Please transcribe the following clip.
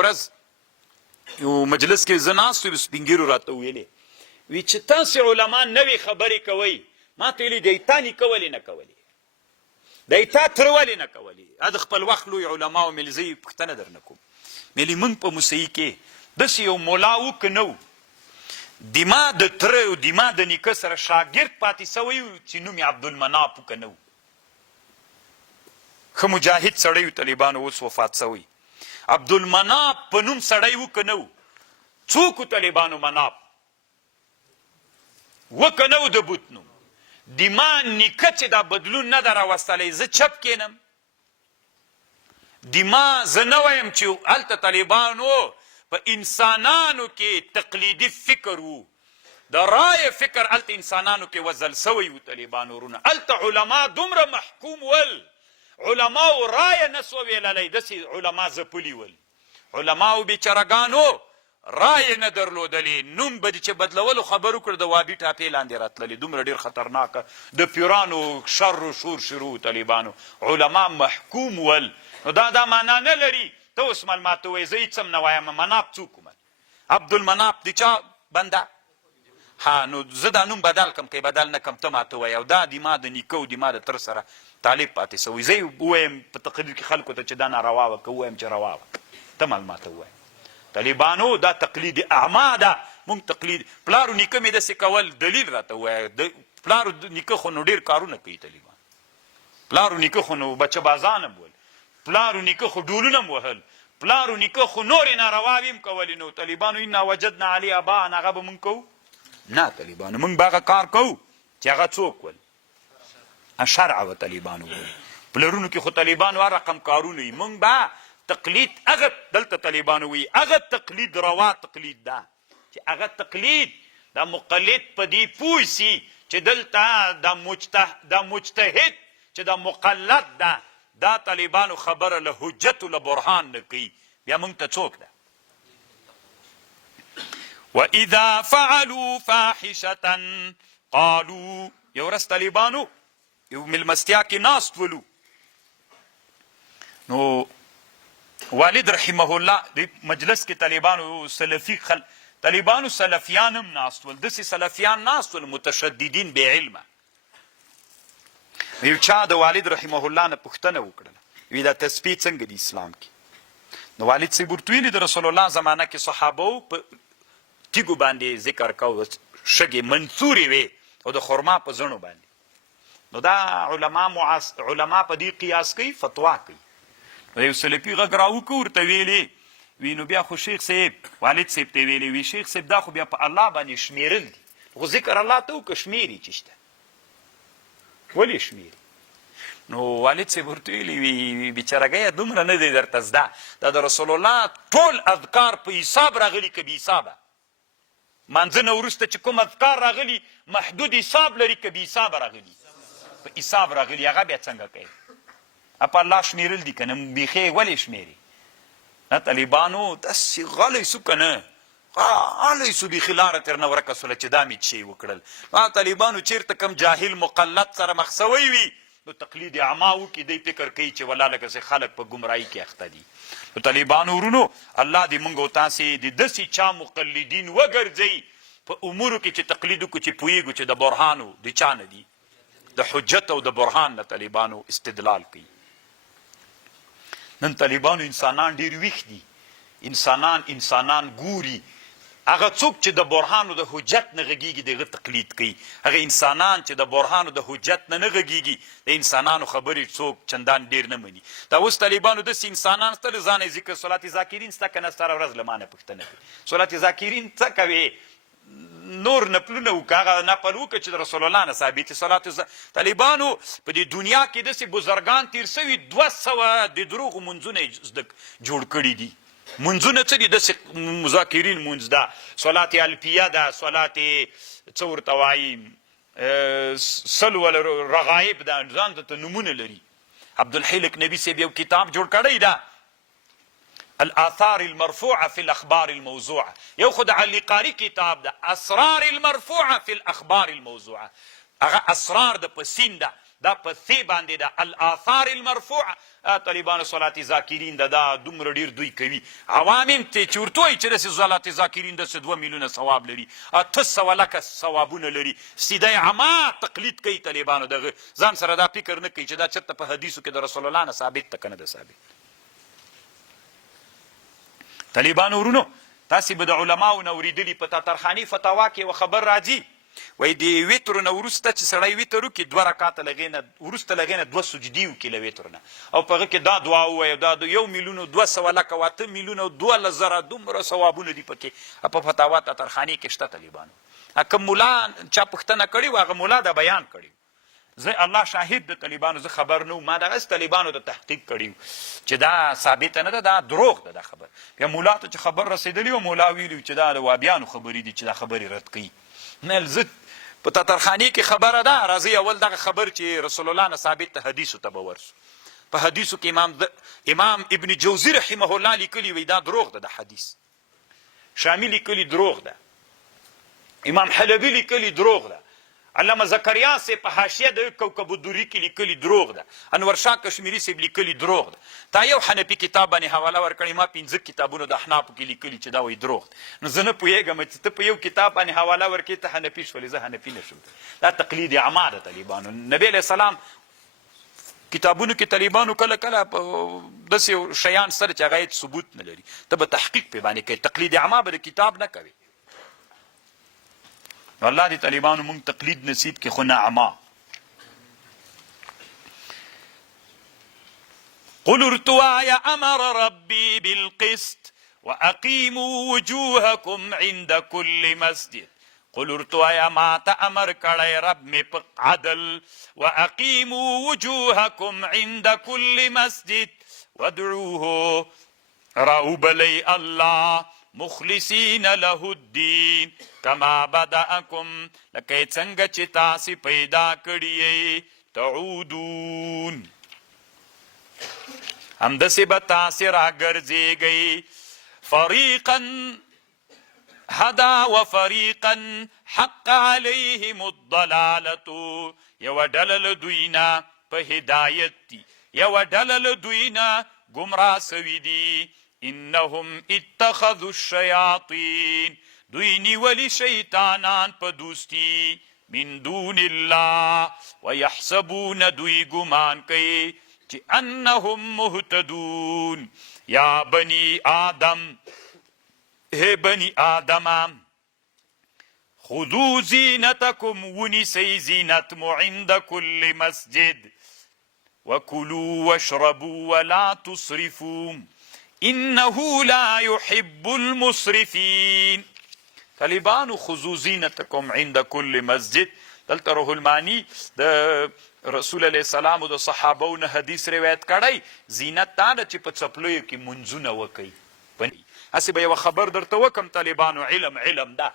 ورځ یو مجلس کې زه ناست وم، سپین ږیرو راته ویلې وی چې تاسې علما نوې خبرې کوئ. ما ته ویلي دی تا نیکه ولې نه کولې، دی تا تره ولې نه کولې. د خپل وخت لوی علماو مې زه یې پوښتنه درنه کوم، مې موږ په موسیقي کې داسې یو ملا و که نه و د ما د تره او د ما د نیکه سره شاګرد پاتې سوی و چې نوم یې عبدالمناف و که نه و. ښه مجاهد سړی و، طالبانو اوس وفات سوی. عبدالمناف په نوم سړی و که نه و؟ څوک و طالبانو مناف و که نه و د بوت نوم؟ د ما نیکه چې دا بدلون نه ده راوستلی، زه چپ کینم؟ د ما زه نه وایم چې هلته طالبانو په انسانانو کې تقلیدي فکر و، د رای فکر هلته انسانانو کې وزل سوی و. طالبانو ورونه هلته علما دومره محکوم ول، علماو رایه نه سوه ویللی، داسې علما ځپلي ول. علماو بیچارهګانو رایې نه درلودلې، نوم به چې بدلولو خبر وکړه د وابي ټاپې لاندې راتللې. دومره ډېر خطرناکه د پیرانو شر و شور شروع طالبانو. علما محکوم ول. نو دا معنا نه لري ته اوس مل ماته وایې زه هېڅ هم نه وایم. مناف څوک ومل؟ عبدالمناف د چا بنده؟ ها نو زه دا نوم بدل کم که بدل نه کم ته ماته وایې. او دا د ما د نیکه او د ما د تر سره طالب پاتې سوی. زه یې ووایم په تقریر کې خلکو ته چې دا ناروا وه، که ووایم چې روا وه، ته مل ماته ووایه. طالبانو دا تقلید اعما ده. مونږ تقلید پلارو نیکه مې داسې کول، دلیل راته ووایه. پلارو نیکه خو نو ډېر کارونه کوي طالبان. پلارو نیکه خو نو بچه بازان هم ول، پلارو نیکه خو ډولونه هم وهل، پلارو نیکه خو نورې نارواوې هم کولې. نو طالبانو انا وجدنا علی اباءنا هغه به مونږ کوو؟ نه طالبانو مونږ به هغه کار کوو چې هغه څوک ول؟ شرع و طالبانو ول. پلرونو کې خو طالبانو هر رقم کارونه وي. مونږ به تقلید هغه دلته طالبانو وي هغه تقلید روا تقلید ده چې هغه تقلید دا مقلد په دې پوه سي چې دلته دا مجتهد چې دا مقلد ده دا طالبانو خبره له حجت و له برهان نه کوي. بیا موږ ته څوک ده؟ واذا فعلوا فاحشة قالوا. یو ورځ طالبانو یو مېلمستیا کې ناست ولو، نو والد رحمه الله د مجلس کې طالبانو سلفي طالبانو سلفیان هم ناست ول، داسې سلفیان ناست ول متشددین بې علمه. یو چا د والد رحمه الله نه پوښتنه وکړله، وی دا تسبیح څنګه د اسلام کې؟ نو والد صاحب ورته ویلي د رسول الله زمانه کې صحابو په تیږو باندې ذکر کوه، شګې منثورې وې او د خرما په زڼو باندې. نو دا علما په دې قیاس کوي، فتوا کوي. یو سلفي غږ راوکړ ورته ویلې وی نو بیا خو شیخ صاحب والد صاحب ته ویلې وی شیخ صاحب دا خو بیا په الله باندې شمیرل دي، خو ذکر الله ته وکړه شمیري چې شته ولې شمیري؟ نو والد صاحب ورته ویلې وی بیچارهګیه دومره نه دی درته زده، دا د رسول الله ټول اذکار په حساب راغلي که بې حسابه؟ مانځه نه وروسته چې کوم اذکار راغلي محدود حساب لري که بې حسابه راغلي؟ په حساب راغلي. هغه بیا څنګه کوي؟ په الله شمیرل دي که نه؟ بیخي ولې شمیري؟ طالبانو داسې غلی سو که نه؟ غلی سو بیخي لاره ترنه ورکه سوله چې دا مې څه یې وکړل. طالبانو چېرته کم جاهل مقلد سره مخ سوی وي نو تقلید اعما وکړي، دی فکر کوي چې والله لکه چې خلک په ګمراهي کې اخته دي. نو طالبانو ورونو الله دې موږ او تاسې د داسې چا مقلدین وګرځئ په امورو کې چې تقلید وکړو چې پوهېږو چې د برهانو د چا نه دي، د حجت او د برهان نه طالبانو استدلال کوي. نن طالبانو انسانان ډېر ویښ دي، انسانان ګوري. هغه څوک چې د برهان او د حجت نه غږېږي د هغه تقلید کوي. هغه انسانان چې د برهان او د حجت نه غږېږي د انسانانو خبرې څوک چندان ډېر نه مني. دا اوس طالبانو داسې انسانان شته له ځانه ذکر صلات ذاکرین شته که نه؟ سره ورځ له ما نه پوښتنه کوي صلات ذاکرین څه کوې؟ نور نفلونه وکړه، هغه نفل وکړه چې د رسول الله نه ثابت دي. صلات طالبانو په دې دنیا کې داسې بزرګان تېر سوي 200 د دروغو منځونه یې جوړ کړي دي. منځونه څه دي؟ داسې مذاکرین منځ ده، صلات الفیه ده، صلات څه ورته وایي سلو رغایب ده، ځان ته نومونه لري. عبدالحی لکنبي صاحب یو کتاب جوړ کړی ده الاثار المرفوعه في الاخبار الموضوعه. یو خو د علي قاري کتاب ده اسرار المرفوعه في الاخبار الموضوعه. هغه اسرار د په سین ده دا په ثې باندې ده الاثار المرفوعه طالبانو صلات ذاکرین ده دا دومره ډېر دوی کوي عوام هم چې ورته وایي چې داسې صلات ذاکرین داسې 2 میلیونه ثواب لري 800 لکه ثوابونه لري سیده عما تقلید کوي طالبانو دغه ځان سره دا فکر نه کوي چې دا چېرته په حدیثو کې د رسول الله نه ثابت ده که نه ده ثابت طالبانو ورونو تاسې به د علماو نه اورېدلي په تاترخاني فتاوا کې یوه خبر راځي وایي د ویترو نه وروسته چې سړی ویتر وکړي 2 رکاته وروسته له هغې نه 2 سجدې وکړي له ویترو نه او په هغه کې دا دعا ووایي دا 1 میلیون 200 لکه 8 میلیونه 12,000 دومره ثوابونه دي پکې په فتاوا تاترخاني کې شته طالبانو که مولا چا پوښتنه کړې وه هغه مولا دا بیان کړی زه الله شاهد د طالبانو زه خبر نه وم ما دغسې طالبانو ته تحقیق کړي چې دا ثابته نه ده دا دروغ ده دا خبر بیا مولا ته چې خبر رسېدلي وه مولا ویلي چې دا د وابیانو خبرې دي چې دا خبرې رد کوي نه زه په تاترخاني کې خبره ده راځئ اول دغه خبر چې رسول الله نه ثابت ته حدیثو ته به ورسو په حدیثو کې امام ابن جوزي رحمه الله لیکلي وی دا دروغ ده د حدیث شامی لیکلي دروغ ده امام حلبي لیکلي دروغ ده علامه زکریا سے په حاشیه د کوکب الدوری کې لیکلي دروغ ده انور شاه کشمیری صاحب لیکلي دروغ ده تا یو حنفي کتاب باندې حواله ورکړې ما 15 کتابونو د احنافو کې لیکلي چې دا وایي دروغ ده نو زه نه پوهېږم چې ته په یو کتاب باندې حواله ورکړې ته حنفي شولې زه حنفي نه شم دا تقلید عما ده طالبانو نبي علیه السلام کتابونو کې طالبانو کله کله داسې شیان سره چې هغه ثبوت نه لري ته به تحقیق پې باندې کوې تقلید عما به د کتاب نه کوې والله دې طالبانو مونږ تقلید نصیب کې خو نه عما قل ارتوایا امر ربی بالقسط واقیموا وجوهکم عند كل مسجد قل ارتوایا ما ته امر کړی رب مې په عدل واقیموا وجوهکم عند كل مسجد وادعوه راوبلی الله مخلصین له الدین کما بدأکم لکه څنګه چې تاسې پیدا کړی تعودون همداسې به تاسې راګرځېږئ فریقا هدا وفریقا حق علیهم الضلالة یوه ډله له دوی نه په هدایت دي یوه ډله له دوی نه ګمراه سوي دي انهم اتخذوا الشیاطین دوی نیولی شیطانان په دوستی من دون الله ویحسبون دوی ګمان کوي چې انهم مهتدون یا بنی آدم ہے بنی آدم خذو زینتکم ونسی زینت مو عند کل مسجد وکلوا واشربوا ولا تصرفوا انه لا يحب المسرفين طالبانو خذو زینتکم عند کل مسجد دلته روح المانی د رسول علیه السلام او د صحابو نه حدیث روایت کړی زینت دا ده چې په څپلیو کې منځونه وکئ هسې به یوه خبر درته وکم طالبانو علم ده